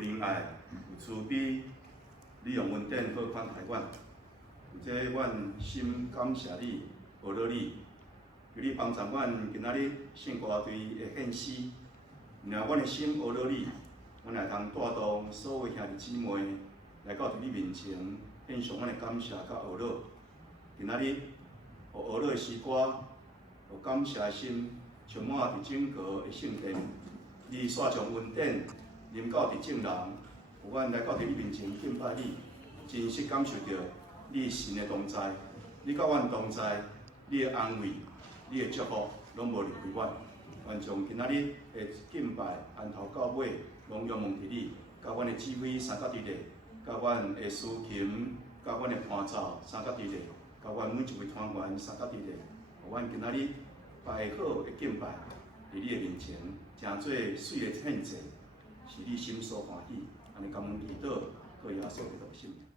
有仁爱，有慈悲，你用恩典好款待阮。有这阮心感谢你，学了你，求你帮助阮今仔日圣歌队的献诗，让阮的心学了你，阮来通带动所有兄弟姊妹来到你面前，献上阮的感谢甲学了。今仔日，互学了的诗歌，互感谢的心充满伫整个的圣殿。你煞将恩典临到伫众人，有阮来到伫你面前敬拜你，真实感受到你神的同在，你甲阮同在，你的安慰、你的祝福，拢无离开阮。愿将今仔日的敬拜安头到尾，拢仰望伫你，甲阮的智慧三角伫咧，甲阮的司琴，甲阮的伴奏三角伫咧，甲阮每一位团员三角伫咧，互阮今仔日摆好的敬拜伫你的面前，诚做水的献祭，是你心所欢喜。安尼感恩祈祷，靠耶稣基督的圣名。